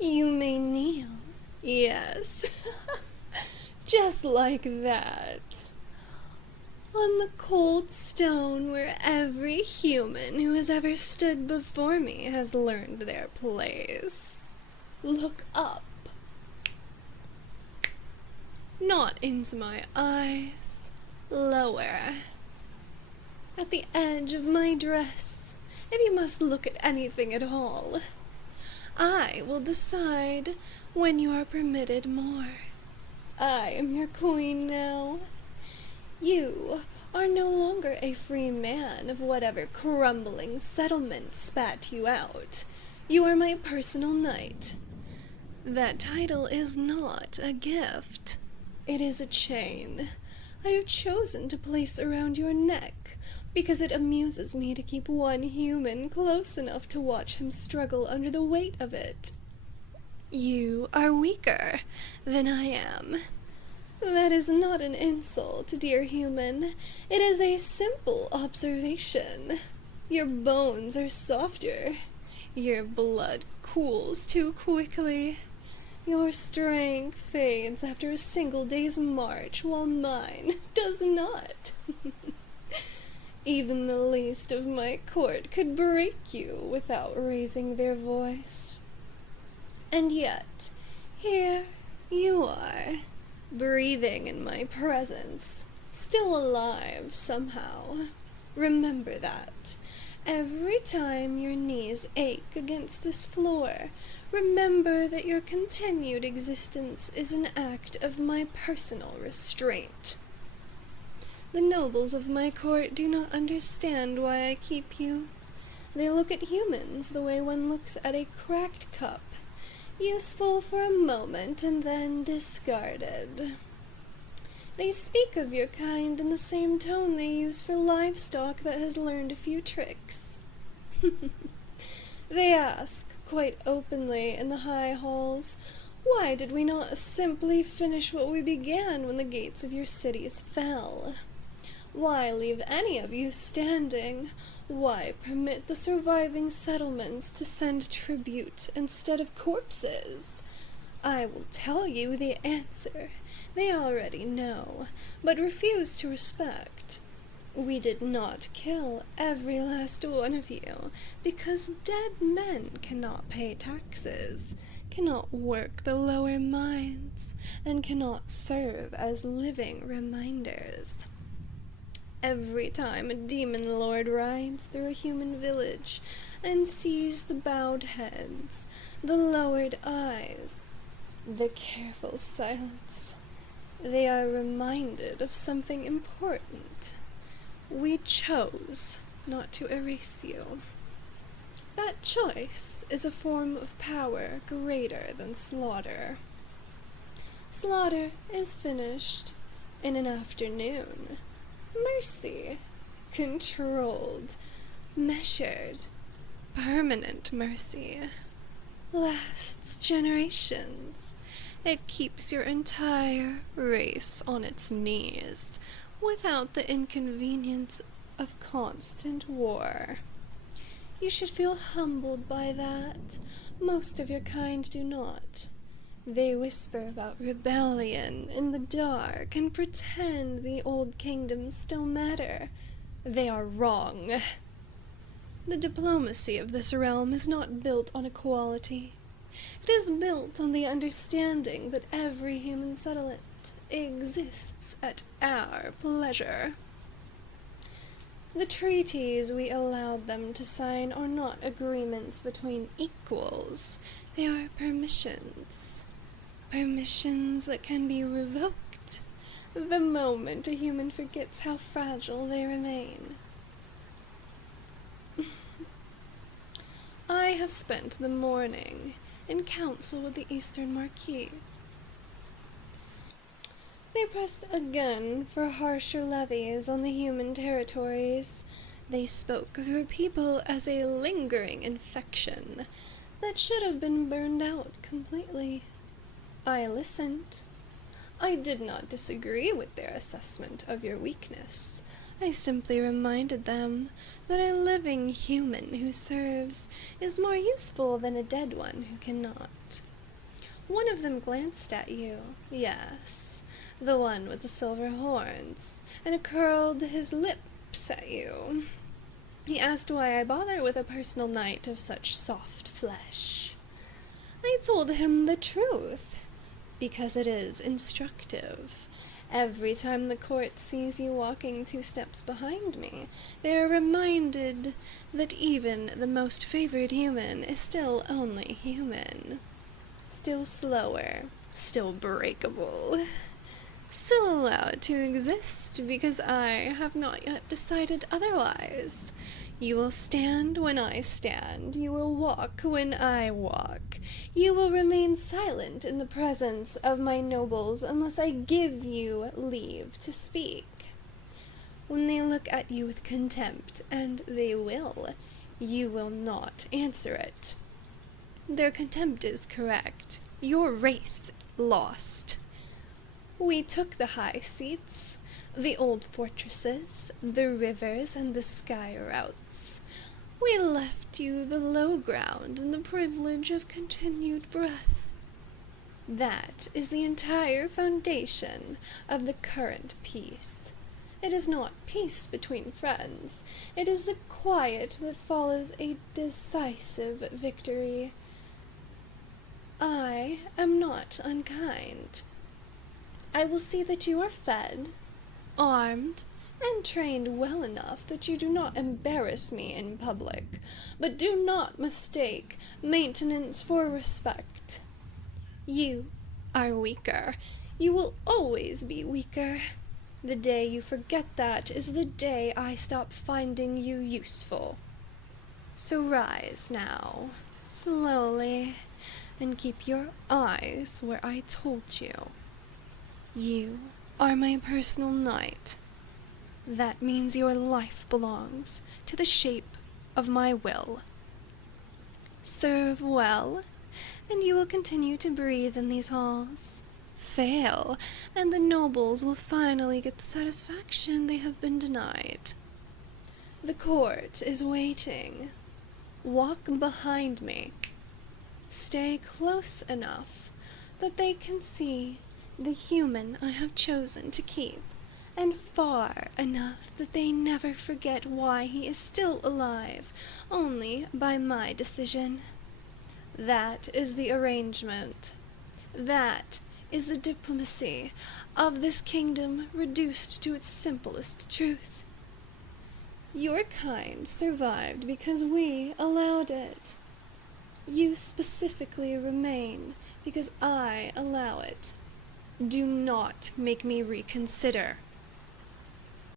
You may kneel. Yes, just like that. On the cold stone where every human who has ever stood before me has learned their place. Look up. Not into my eyes. Lower. At the edge of my dress, if you must look at anything at all. I will decide when you are permitted more. I am your queen now. You are no longer a free man of whatever crumbling settlement spat you out. You are my personal knight. That title is not a gift. It is a chain I have chosen to place around your neck because it amuses me to keep one human close enough to watch him struggle under the weight of it. You are weaker than I am. That is not an insult, dear human. It is a simple observation. Your bones are softer. Your blood cools too quickly. Your strength fades after a single day's march, while mine does not. Even the least of my court could break you without raising their voice. And yet, here you are, breathing in my presence, still alive somehow. Remember that. Every time your knees ache against this floor, remember that your continued existence is an act of my personal restraint. The nobles of my court do not understand why I keep you. They look at humans the way one looks at a cracked cup, useful for a moment and then discarded. They speak of your kind in the same tone they use for livestock that has learned a few tricks. They ask, quite openly in the high halls, why did we not simply finish what we began when the gates of your cities fell? Why leave any of you standing? Why permit the surviving settlements to send tribute instead of corpses? I will tell you the answer. They already know, but refuse to respect. We did not kill every last one of you, because dead men cannot pay taxes, cannot work the lower mines, and cannot serve as living reminders. Every time a demon lord rides through a human village and sees the bowed heads, the lowered eyes, the careful silence, they are reminded of something important. We chose not to erase you. That choice is a form of power greater than slaughter. Slaughter is finished in an afternoon. Mercy, controlled, measured, permanent mercy, lasts generations. It keeps your entire race on its knees, without the inconvenience of constant war. You should feel humbled by that. Most of your kind do not. They whisper about rebellion in the dark and pretend the old kingdoms still matter. They are wrong. The diplomacy of this realm is not built on equality. It is built on the understanding that every human settlement exists at our pleasure. The treaties we allowed them to sign are not agreements between equals. They are permissions. Permissions that can be revoked the moment a human forgets how fragile they remain. I have spent the morning in council with the Eastern Marquis. They pressed again for harsher levies on the human territories. They spoke of your people as a lingering infection that should have been burned out completely. I listened. I did not disagree with their assessment of your weakness. I simply reminded them that a living human who serves is more useful than a dead one who cannot. One of them glanced at you, yes, the one with the silver horns, and curled his lips at you. He asked why I bother with a personal knight of such soft flesh. I told him the truth, because it is instructive. Every time the court sees you walking 2 steps behind me, they are reminded that even the most favored human is still only human. Still slower, still breakable, still allowed to exist because I have not yet decided otherwise. You will stand when I stand. You will walk when I walk. You will remain silent in the presence of my nobles unless I give you leave to speak. When they look at you with contempt, and they will, you will not answer it. Their contempt is correct. Your race lost. We took the high seats, the old fortresses, the rivers, and the sky routes. We left you the low ground and the privilege of continued breath. That is the entire foundation of the current peace. It is not peace between friends. It is the quiet that follows a decisive victory. I am not unkind. I will see that you are fed, armed, and trained well enough that you do not embarrass me in public, but do not mistake maintenance for respect. You are weaker. You will always be weaker. The day you forget that is the day I stop finding you useful. So rise now, slowly, and keep your eyes where I told you. You are my personal knight. That means your life belongs to the shape of my will. Serve well, and you will continue to breathe in these halls. Fail, and the nobles will finally get the satisfaction they have been denied. The court is waiting. Walk behind me. Stay close enough that they can see the human I have chosen to keep, and far enough that they never forget why he is still alive, only by my decision. That is the arrangement. That is the diplomacy of this kingdom reduced to its simplest truth. Your kind survived because we allowed it. You specifically remain because I allow it. Do not make me reconsider.